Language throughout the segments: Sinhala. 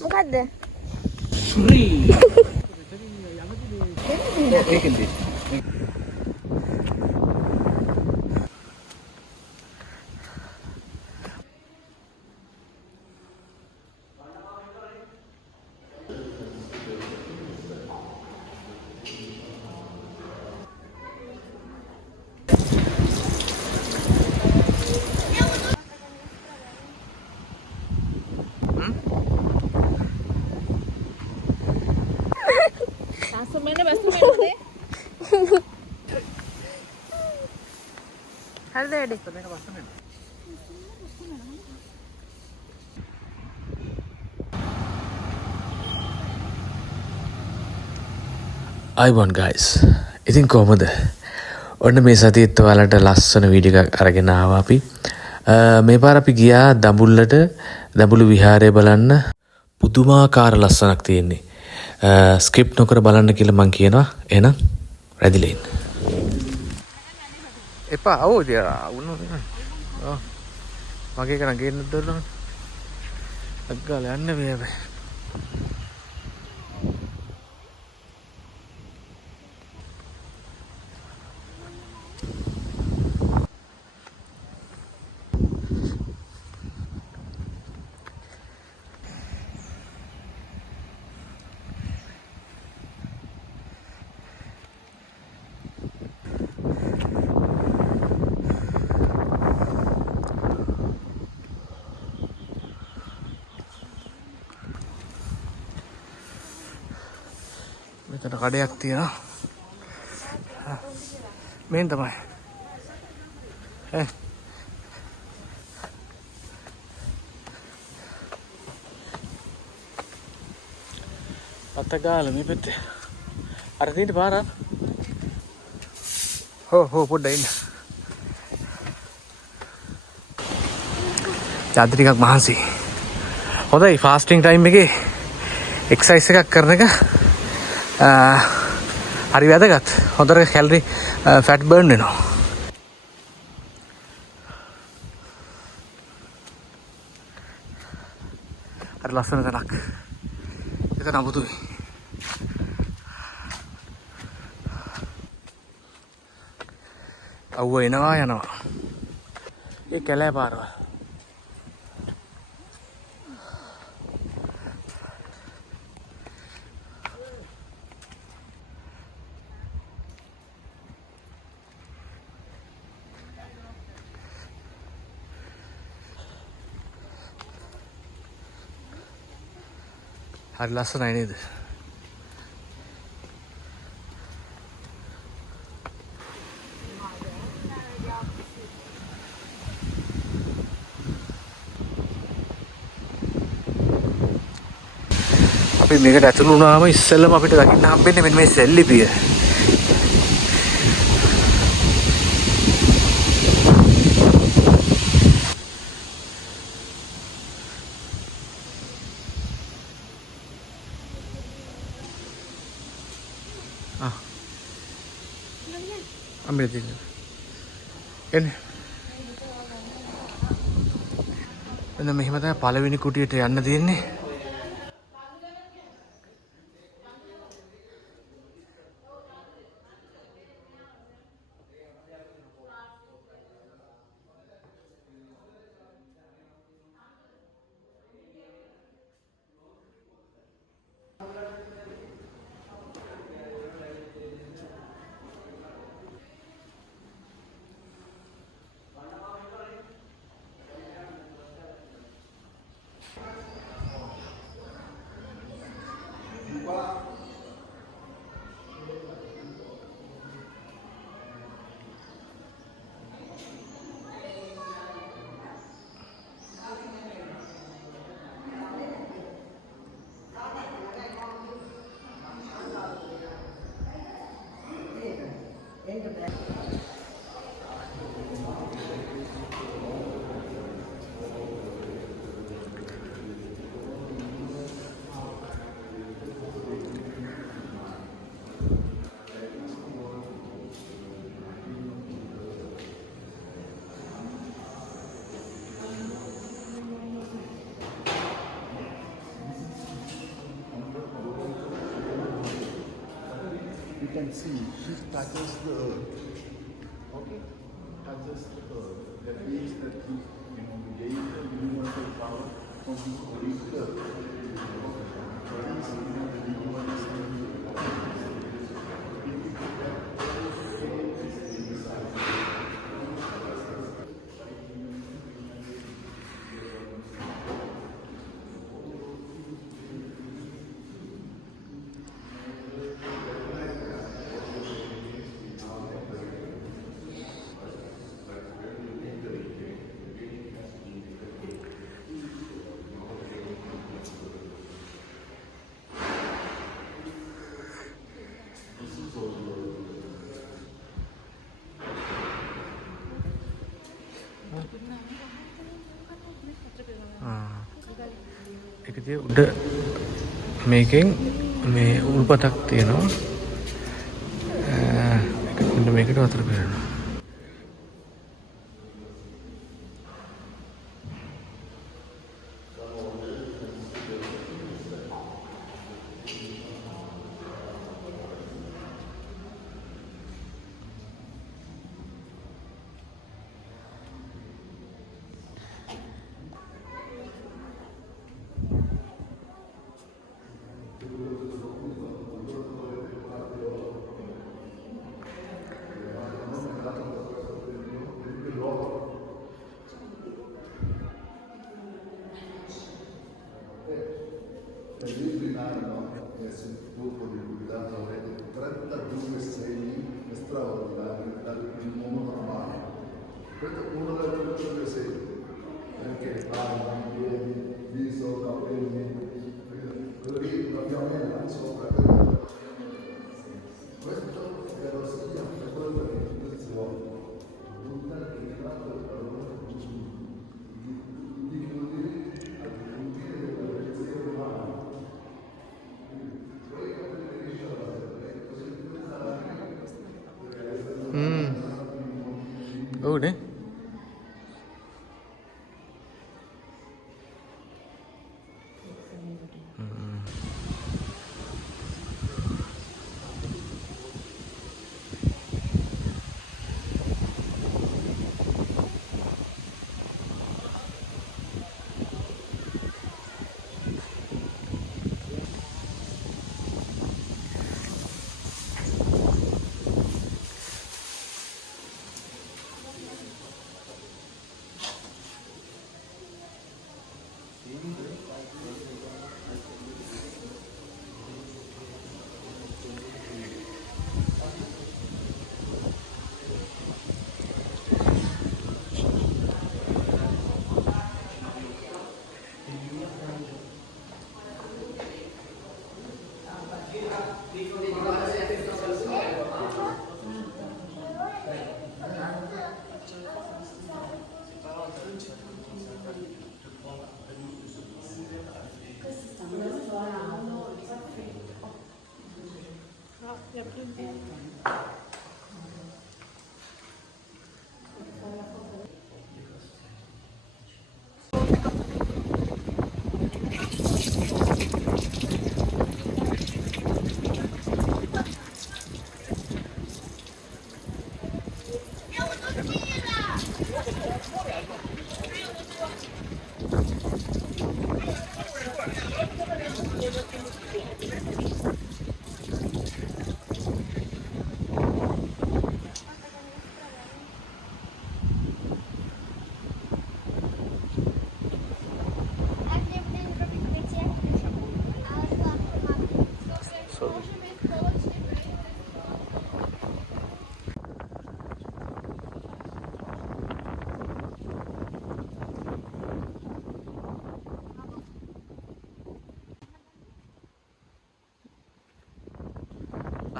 මොකද්ද? ශ්‍රී. ඒකෙන්ද? හරිද වැඩි? මේක වස්තු මෙන්න. අයිබෝන් ගයිස්. ඉතින් කොහොමද? ඔන්න මේ සතියේත් ඔයාලට ලස්සන වීඩියෝ එකක් අරගෙන ආවා අපි. මේ පාර අපි ගියා දඹුල්ලට දඹුලු විහාරය බලන්න. පුදුමාකාර ලස්සනක් තියෙන්නේ. ස්ක්‍රිප්ට් නොකර බලන්න කියලා මං කියනවා. එහෙනම් රැදිලා ඉන්න. එපා ඔව් දියා උණු ඔව් මගේ කරන් ගේන්න දොරන අග්ගාල යන්න මේ හැබැයි මෙතන කඩයක් තියෙනවා මෙන් තමයි අතගාල මේ පැත්තේ අර තියෙන පාර හෝ පොඩ්ඩක් ඉන්න ජාති ටිකක් මහන්සි හොඳයි ෆාස්ටිං ටයිම් එකේ එක්සර්සයිස් එකක් කරන එක හරි වැදගත් හොඳට කැලරි ෆැට් බර්න් වෙනවා හරි ලස්සන තැනක් එතන අමුතුයි අවුව එනවා යනවා ඒ කැලෑ පාරවල් හරි ලස්සනයි නේද? අපි මේකට ඇතුළු වුණාම ඉස්සෙල්ලම අපිට දකින්න හම්බෙන්නේ මෙන්න මේ සෙල්ලිපිය. අම්මේ දෙන්න. එන්නේ. එන්න මෙහෙම තමයි පළවෙනි කුටියට යන්න තියෙන්නේ. can see she touches the earth. Okay? Touches the earth. That means that he gain the universal power from his original. That is, the universal ඒක තිය උඩ මේකෙන් මේ උල්පතක් තියෙනවා. ඒක මේකට වතුර පෙරනවා. Oh, nih.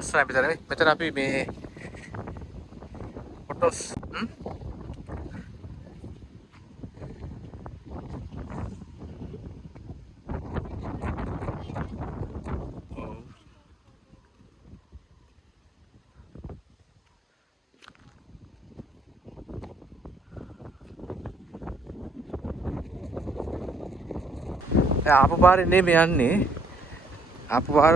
Asal meter api me fotos. ආපු පාරේ නෙමෙයි යන්නේ. ආපු පාර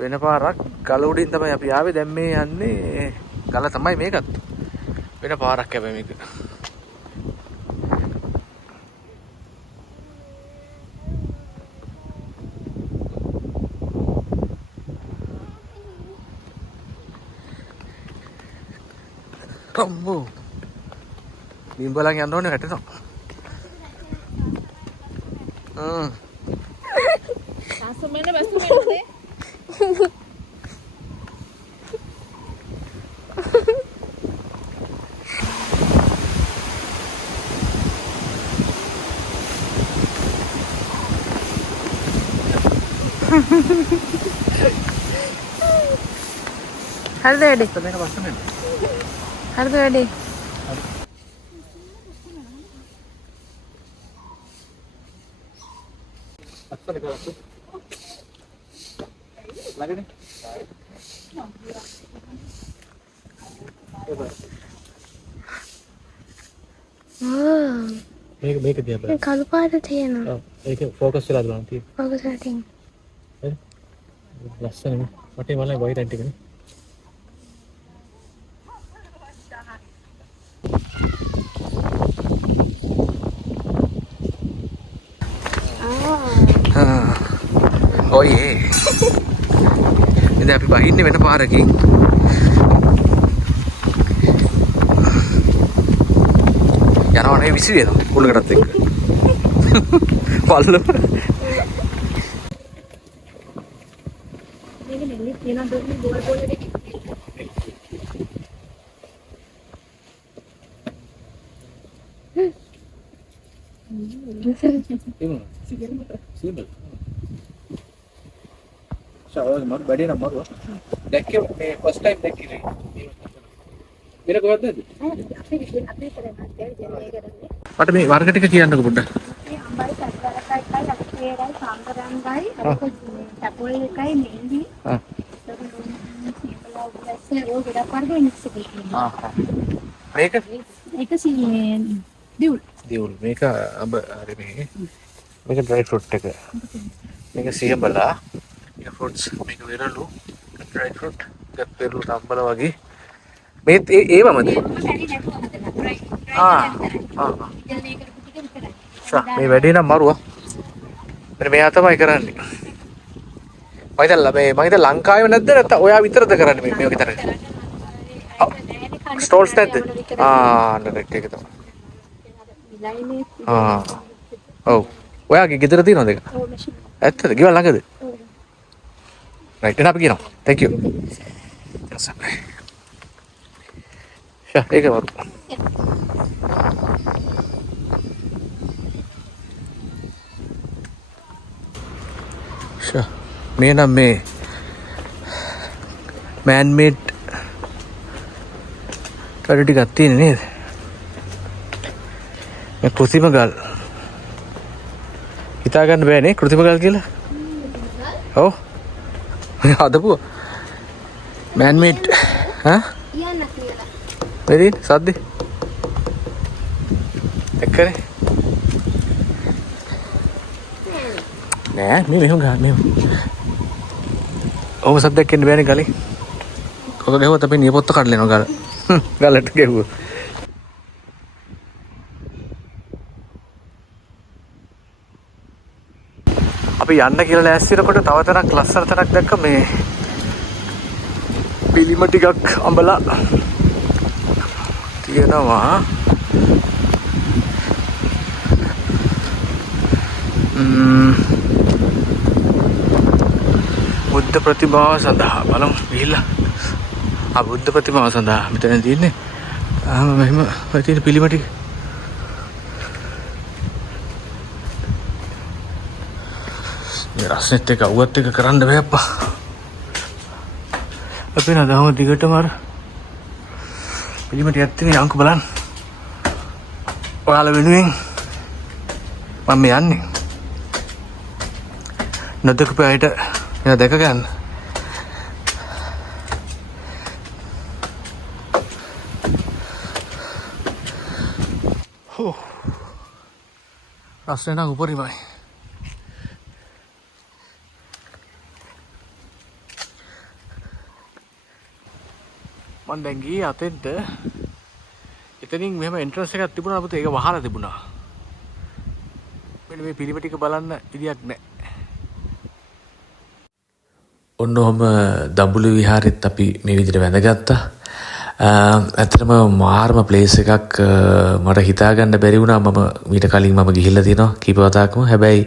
වෙන පාරක් ගල උඩින් තමයි අපි ආවේ. දැන් මේ යන්නේ ගල තමයි මේකත්. වෙන පාරක් හැබැයි මේක. අම්මෝ. බිම්බලන් යන්න ඕනේ වැටෙනවා. Asumene basumene. Hariද වැඩි? මේක බස්සමෙන්. හරිද වැඩි? අත්තර කරපු. ළඟනේ. මේක දිහා බලන්න. කළු පාට තියෙනවා. ඔව්. ඒක ફોකස් වෙලා බලන්න තියෙන්නේ. ෆෝකස් එකක් තියෙනවා. හරි. ලස්සනනේ. මට මලයි වයිට් ඇන්ට් එකනේ. ඔයේ. ඉතින් අපි බහින්නේ වෙන පාරකින්. යනවා නේ විසි වෙනවා කුලකටත් එක්ක. පල්ල. මේක නෙල්ලි තියෙන දුන්නේ ගෝල් බෝල් එකේ. සිම්බල්. ෂාවර් මර බඩේ නම් මරුවා. දැක්කේ මේ ෆස්ට් ටයිම් දැක්කේ. මෙන්න කොහෙද නැද්ද? අපේ කරන්නේ කරන්නේ. මට මේ වර්ග ටික කියන්නකෝ පොඩ්ඩක්. මේ අම්බයි සතරකයි අපේරයි සාන්තරංගයි අර කැපොල් එකයි මෙන්දි. මේක ඒක දියුල්. දියුල් මේක අඹ හරි මේ. මේක ඩ්‍රයි ෆෘට් එක. මේක සියඹලා. මේක ෆෘට්ස් මේක වෙරළු ඩ්‍රයි ෆෘට් ඒක පෙරළු අම්බල වගේ. මේ ඒවමද? මේ වැඩේ නම් මරුවා. මෙන්න මෙයා තමයි කරන්නේ. මම හිතලා ලංකාවේ නැද්ද නැත්නම් ඔයා විතරද කරන්නේ මේ විතර? ස්ටෝල්ස් නැද්ද? නෙට් එක තමයි. ඔව්. ඔයාගේ ගෙදර තියෙනවද ඒක? ඇත්තද? ගෙවල් ළඟද? රයිට් එහෙනම් අපි කියනවා. Thank you. ඒක වරු. මේ නම් මේ මෑන් මේඩ් කඩ ටිකක් තියෙන නේද? මේ කෘතිම ගල්. හිතා ගන්න බෑනේ කෘතිම ගල් කියලා. ඔව්. මේ හදපුවා. මෑන් මේඩ් හා? යන්න කියලා. වෙරින් සද්දේ. එක්කනේ. නෑ මේ මෙහෙම ගන්න මෙහෙම. ඔහොම සද්දයක් එන්න බෑනේ ගලේ. ඔක ගැහුවත් අපි නියපොත්ත කඩලා යනවා ගල. ගලට ගැහුවා. අපි යන්න කියලා ලෑස්ති වෙනකොට තව තැනක් ලස්සන තැනක් දැක්ක මේ පිළිම ටිකක් අඹලා තියෙනවා. බුද්ධ ප්‍රතිමාව සඳහා බලමු ගිහිල්ලා. බුද්ධ ප්‍රතිමාව සඳහා මෙතන තියෙන්නේ. මෙහෙම තියෙන පිළිම ටික. මේ රස්නෙත් එක අවුවත් එක කරන්න බෑ අප්පා. අපි නදාම දිගටම අර පිළිම ටිකක් තියෙන යන්කෝ බලන්න. ඔයාලා වෙනුවෙන් මම යන්නේ. නොදකපු අයට එන දැක ගන්න. හෝ. රස්නේ නම් උපරිමයි. මම දැන් ගියේ අතෙන්ට. එතනින් මෙහෙම එන්ට්‍රන්ස් එකක් තිබුණා පුතේ. ඒක වහලා තිබුණා. මෙන්න මේ පිළිම ටික බලන්න විදියක් නැහැ. ඔන්න ඔහම දඹුලු විහාරෙත් අපි මේ විදිහට වැඳගත්තා. ඇත්තටම මාර්ම ප්ලේස් එකක් මට හිතාගන්න බැරි වුණා. මම මීට කලින් මම ගිහිල්ලා තියෙනවා කීප වතාවකම. හැබැයි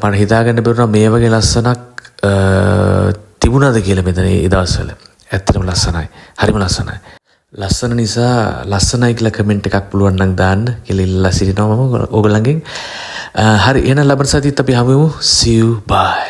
මට හිතාගන්න බැරි වුණා මේ වගේ ලස්සනක් තිබුණාද කියලා මෙතන ඒ දවස්වල. ඇත්තටම ලස්සනයි. හරිම ලස්සනයි. ලස්සන නිසා ලස්සනයි කියලා කමෙන්ට් එකක් පුළුවන් නම් දාන්න කියලා ඉල්ලලා සිටිනවා මම ඕගොල්ලන්ගෙන්. හරි එහෙනම් ලබන සතියේත් අපි හමු වෙමු. See you. Bye.